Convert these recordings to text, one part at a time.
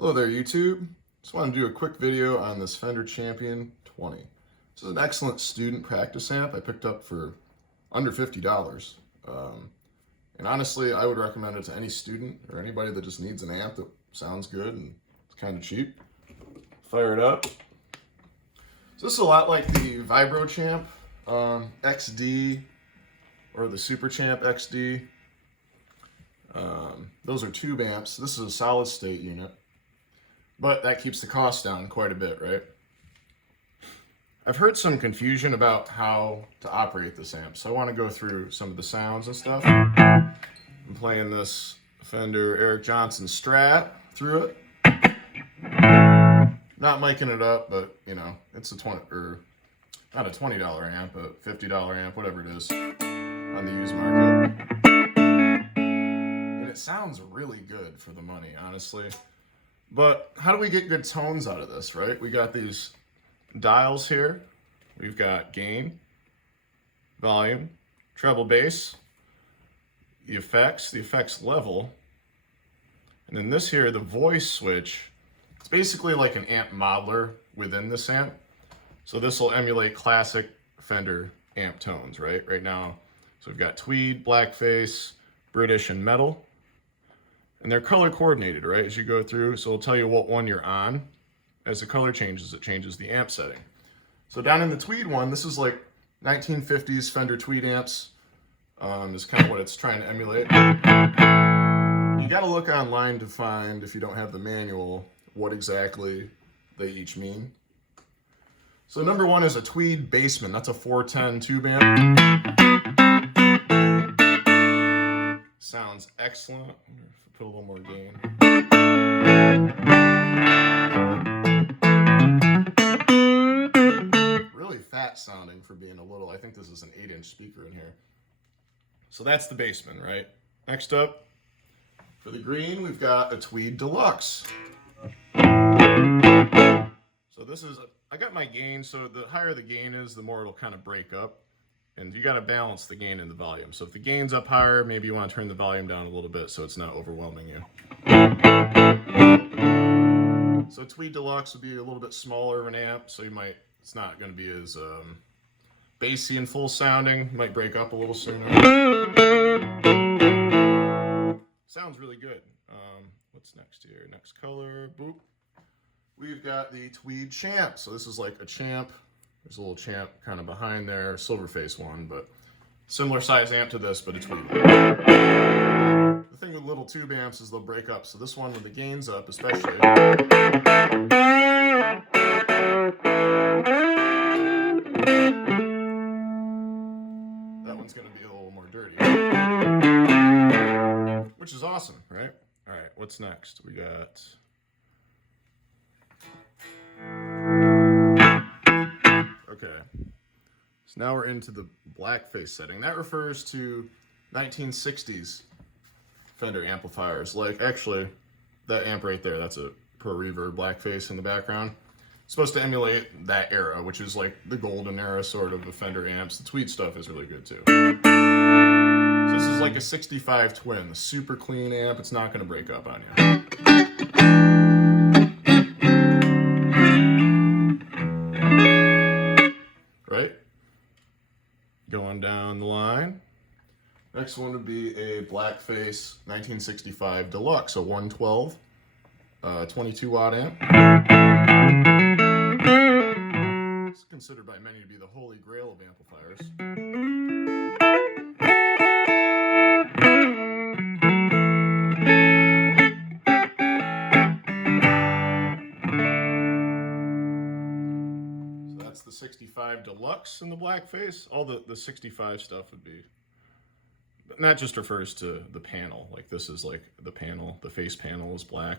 Hello there, YouTube. Just want to do a quick video on this Fender Champion 20. This is an excellent student practice amp I picked up for under $50. And honestly, I would recommend it to any student or anybody that just needs an amp that sounds good and it's kind of cheap. Fire it up. So this is a lot like the Vibro Champ XD or the Super Champ XD. Those are tube amps. This is a solid state unit. But that keeps the cost down quite a bit, right? I've heard some confusion about how to operate this amp, so I want to go through some of the sounds and stuff. I'm playing this Fender Eric Johnson Strat through it. Not miking it up, but you know, it's a not a $20 amp, but $50 amp, whatever it is, on the used market. And it sounds really good for the money, honestly. But how do we get good tones out of this, right? We got these dials here. We've got gain, volume, treble bass, the effects level. And then this here, the voice switch, it's basically like an amp modeler within this amp. So this will emulate classic Fender amp tones, right? Right now, so we've got tweed, blackface, British, and metal. And they're color coordinated, right, as you go through. So it'll tell you what one you're on. As the color changes, it changes the amp setting. So down in the tweed one, this is like 1950s Fender tweed amps. Is kind of what it's trying to emulate. You got to look online to find, if you don't have the manual, what exactly they each mean. So number one is a tweed Bassman. That's a 410 tube amp. Sounds excellent. Put a little more gain. Really fat sounding for being a little. I think this is an 8-inch speaker in here. So that's the Bassman, right? Next up, for the green, we've got a Tweed Deluxe. So this is, I got my gain, so the higher the gain is, the more it'll kind of break up. And you got to balance the gain and the volume. So if the gain's up higher, maybe you want to turn the volume down a little bit so it's not overwhelming you. So Tweed Deluxe would be a little bit smaller of an amp, so it's not going to be as bassy and full sounding. You might break up a little sooner. Sounds really good. What's next here? Next color, boop. We've got the Tweed Champ. So this is like a Champ. There's a little Champ kind of behind there, Silverface one, but similar size amp to this, but a tweed. The thing with little tube amps is they'll break up. So this one with the gains up, especially, that one's going to be a little more dirty, which is awesome, right? All right, what's next? We got. Okay, so now we're into the blackface setting. That refers to 1960s Fender amplifiers. Like, actually, that amp right there, that's a Pro Reverb blackface in the background. It's supposed to emulate that era, which is like the golden era sort of Fender amps. The tweed stuff is really good too. So this is like a 65 twin, the super clean amp. It's not going to break up on you. Right? Going down the line. Next one would be a blackface 1965 Deluxe, a 112, 22 watt amp. It's considered by many to be the holy grail of amplifiers. The 65 Deluxe in the blackface. All the 65 stuff would be, and that just refers to the panel. Like this is like the panel, the face panel is black.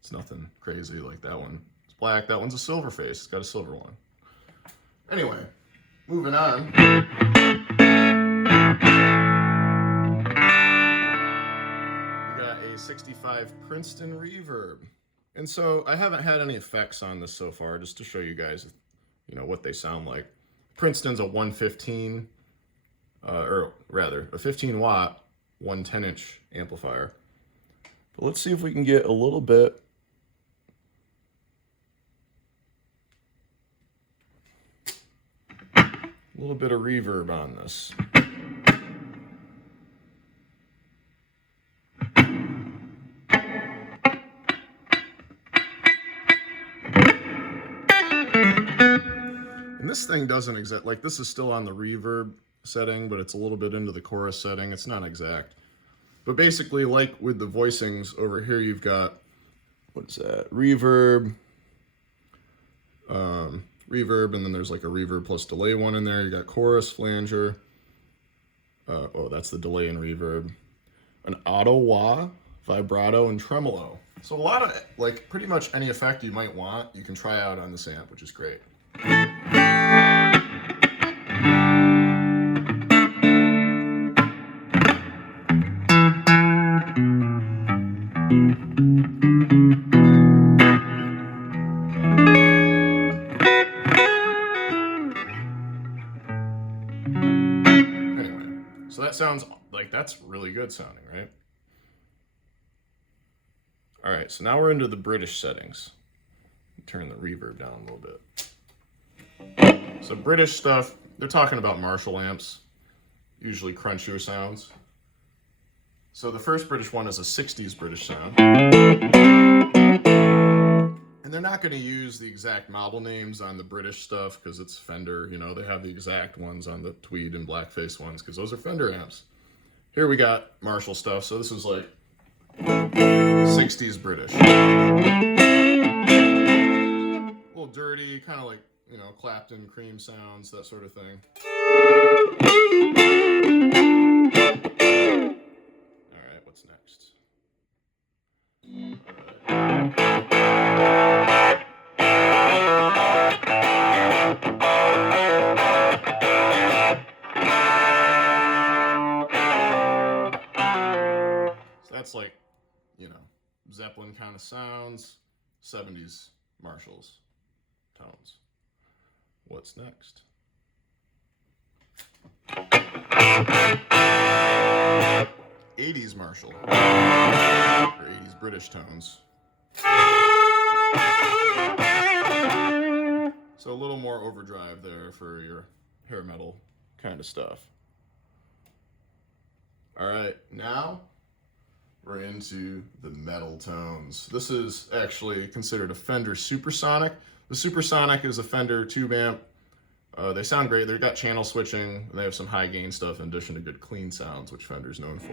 It's nothing crazy. Like that one is black. That one's a silver face. It's got a silver one. Anyway, moving on. We got a 65 Princeton Reverb. And so I haven't had any effects on this so far, just to show you guys, you know, what they sound like. Princeton's a 115, or rather, a 15 watt, 110-inch amplifier. But let's see if we can get a little bit A little bit of reverb on this. And this thing doesn't exact, like this is still on the reverb setting, but it's a little bit into the chorus setting. It's not exact. But basically, like with the voicings over here, you've got, what is that? Reverb, reverb, and then there's like a reverb plus delay one in there. You got chorus, flanger. Oh, that's the delay and reverb. An auto wah, vibrato, and tremolo. So a lot of, like, pretty much any effect you might want, you can try out on this amp, which is great. Anyway, so that sounds like that's really good sounding, right? All right, so now we're into the British settings. Turn the reverb down a little bit. So British stuff, they're talking about Marshall amps, usually crunchier sounds. So the first British one is a 60s British sound. And they're not going to use the exact model names on the British stuff because it's Fender, you know, they have the exact ones on the tweed and blackface ones because those are Fender amps. Here we got Marshall stuff, so this is like 60s British. A little dirty, kind of like, you know, Clapton, Cream sounds, that sort of thing. All right, what's next? So that's like, you know, Zeppelin kind of sounds, 70s Marshalls tones. What's next? 80s Marshall, or 80s British tones. So a little more overdrive there for your hair metal kind of stuff. All right, now we're into the metal tones. This is actually considered a Fender Supersonic. The Supersonic is a Fender tube amp. They sound great. They've got channel switching. They have some high gain stuff in addition to good clean sounds, which Fender's known for.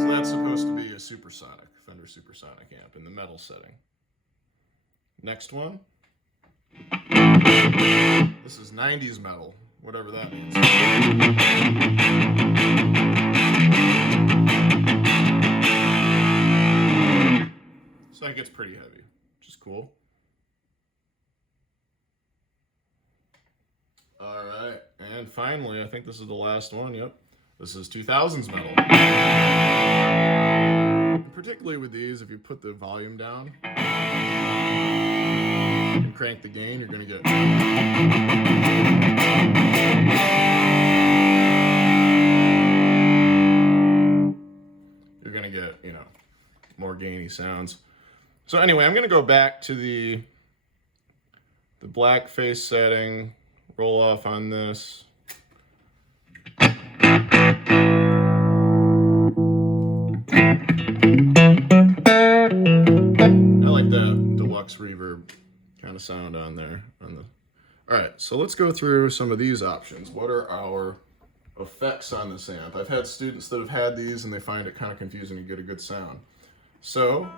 So that's supposed to be a Supersonic, Fender Supersonic amp in the metal setting. Next one. This is 90s metal, whatever that means. So that gets pretty heavy, which is cool. All right, and finally, I think this is the last one, yep. This is 2000s metal. And particularly with these, if you put the volume down and crank the gain, you're gonna get... You're gonna get, you know, more gainy sounds. So anyway, I'm gonna go back to the blackface setting, roll off on this. I like that deluxe reverb kind of sound on there. All right, so let's go through some of these options. What are our effects on this amp? I've had students that have had these and they find it kind of confusing to get a good sound. So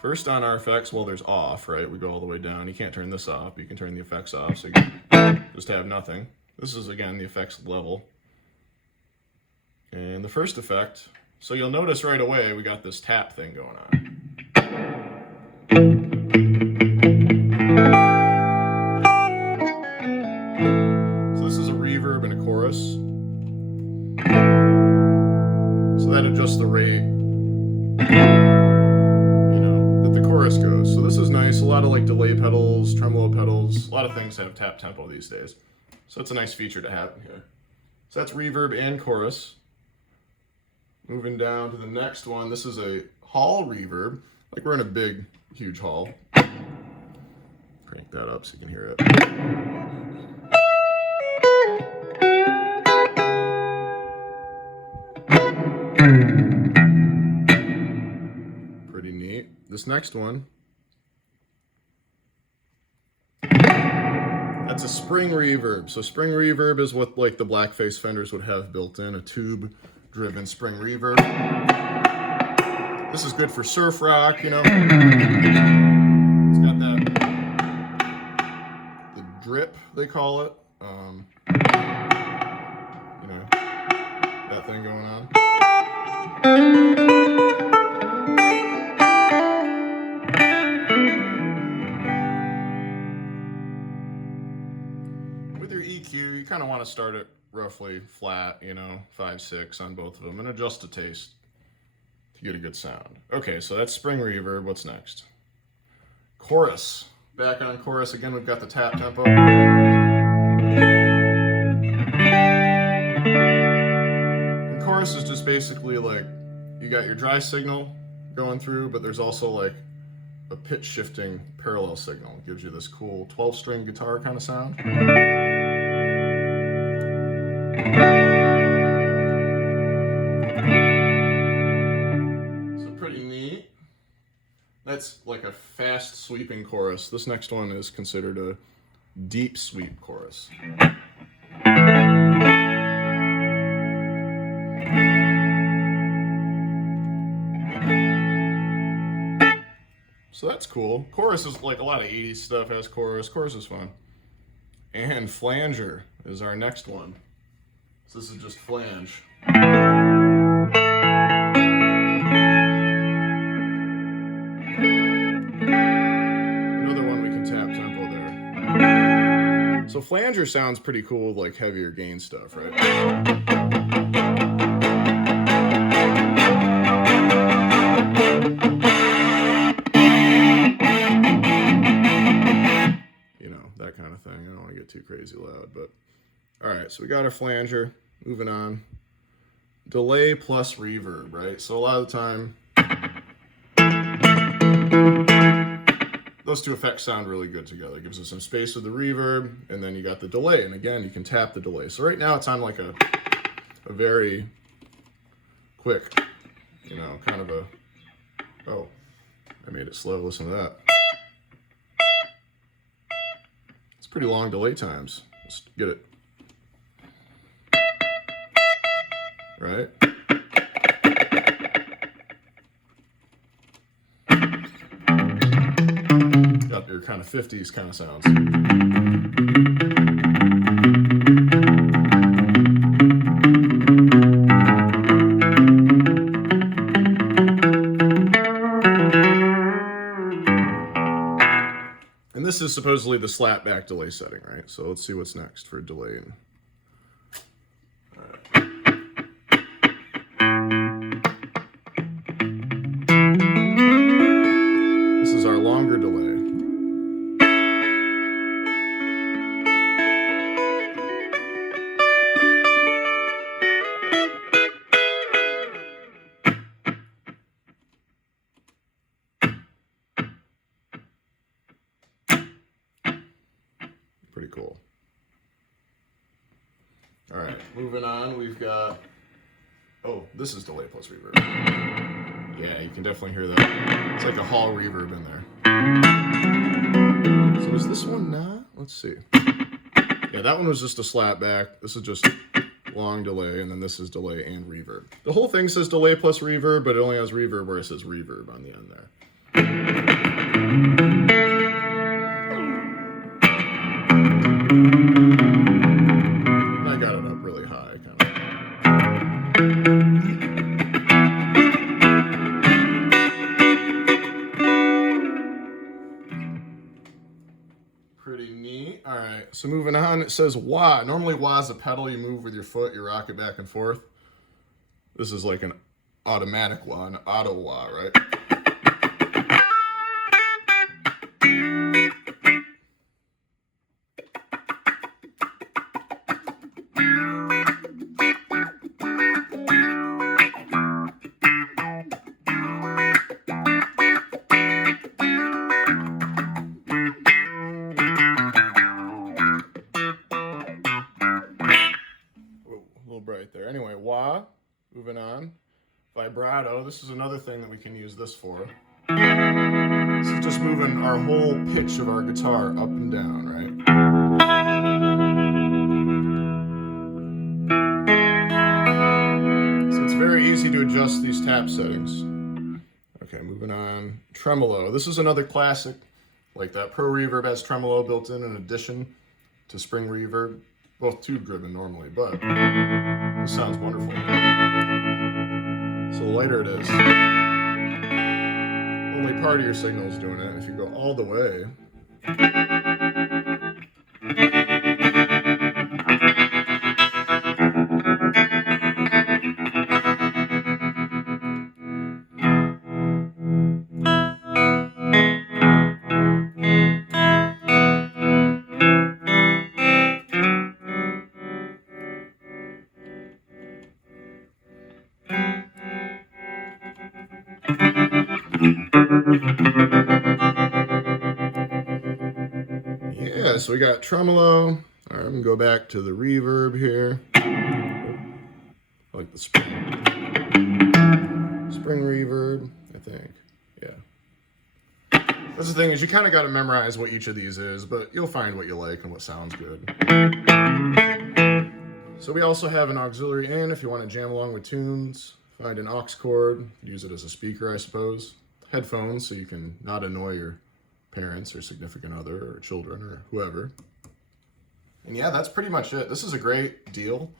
first on our effects, well, there's off, right? We go all the way down. You can't turn this off, but you can turn the effects off, so you can just have nothing. This is, again, the effects level. And the first effect, so you'll notice right away we got this tap thing going on. So this is a reverb and a chorus. So that adjusts the rate goes. So this is nice. A lot of like delay pedals, tremolo pedals, a lot of things have tap tempo these days. So it's a nice feature to have in here. So that's reverb and chorus. Moving down to the next one. This is a hall reverb. Like we're in a big, huge hall. crank that up so you can hear it. Pretty neat. This next one, that's a spring reverb. So spring reverb is what like the blackface Fenders would have built in, a tube-driven spring reverb. This is good for surf rock, you know. It's got that, the drip, they call it. You know, that thing going on. With your EQ, you kind of want to start it roughly flat, you know, 5/6 on both of them, and adjust to taste to get a good sound. Okay, so that's spring reverb. What's next? Chorus. Back on chorus again, we've got the tap tempo. And chorus is just basically like, you got your dry signal going through, but there's also like a pitch shifting parallel signal. It gives you this cool 12-string guitar kind of sound. So pretty neat. That's like a fast sweeping chorus. This next one is considered a deep sweep chorus. So that's cool. Chorus is like a lot of 80s stuff has chorus. Chorus is fun. And flanger is our next one. So this is just flange. Another one we can tap tempo there. So flanger sounds pretty cool with like heavier gain stuff, right? That kind of thing. I don't want to get too crazy loud, but all right, so we got our flanger. Moving on. Delay plus reverb, right? So a lot of the time, those two effects sound really good together. It gives us some space with the reverb, and then you got the delay, and again, you can tap the delay. So right now it's on like a very quick, you know, kind of a, oh, I made it slow. Listen to that. Pretty long delay times. Let's get it. Right? Got your kind of 50s kind of sounds. And this is supposedly the slapback delay setting, right? So let's see what's next for delay. All right. This is our longer delay. Pretty cool. All right, moving on, we've got, oh, this is delay plus reverb. Yeah, you can definitely hear that. It's like a hall reverb in there. So is this one not? Let's see. Yeah, that one was just a slapback. This is just long delay, and then this is delay and reverb. The whole thing says delay plus reverb, but it only has reverb where it says reverb on the end there. I got it up really high, kind of. Pretty neat. All right, so moving on, it says wah. Normally wah is a pedal you move with your foot, you rock it back and forth. This is like an automatic wah, an auto wah, right? Anyway, wah, moving on. Vibrato, this is another thing that we can use this for. This is just moving our whole pitch of our guitar up and down, right? So it's very easy to adjust these tap settings. Okay, moving on. Tremolo, this is another classic. Like that Pro Reverb has tremolo built in addition to spring reverb. Both tube driven normally, but this sounds wonderful. So the lighter it is, only part of your signal is doing it. If you go all the way, yeah, so we got tremolo. All right, I'm gonna go back to the reverb here. I like the spring reverb, I think. Yeah. That's the thing, is you kind of got to memorize what each of these is, but you'll find what you like and what sounds good. So we also have an auxiliary in if you want to jam along with tunes. Find an aux cord, use it as a speaker, I suppose. Headphones, so you can not annoy your parents or significant other or children or whoever. And yeah, that's pretty much it. This is a great deal,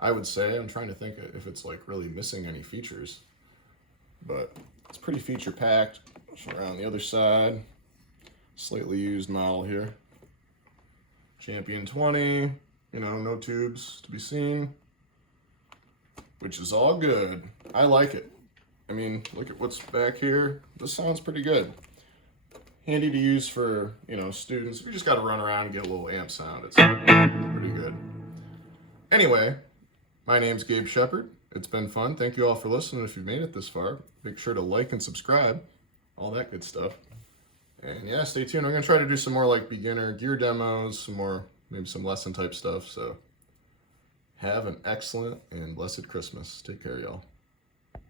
I would say. I'm trying to think if it's like really missing any features, but it's pretty feature packed. Around the other side, slightly used model here. Champion 20, you know, no tubes to be seen, which is all good. I like it. I mean, look at what's back here. This sounds pretty good. Handy to use for, you know, students. We just got to run around and get a little amp sound. It's pretty good. Anyway, my name's Gabe Shepard. It's been fun. Thank you all for listening. If you've made it this far, make sure to like and subscribe. All that good stuff. And yeah, stay tuned. I'm going to try to do some more like beginner gear demos, some more, maybe some lesson type stuff. So have an excellent and blessed Christmas. Take care, y'all.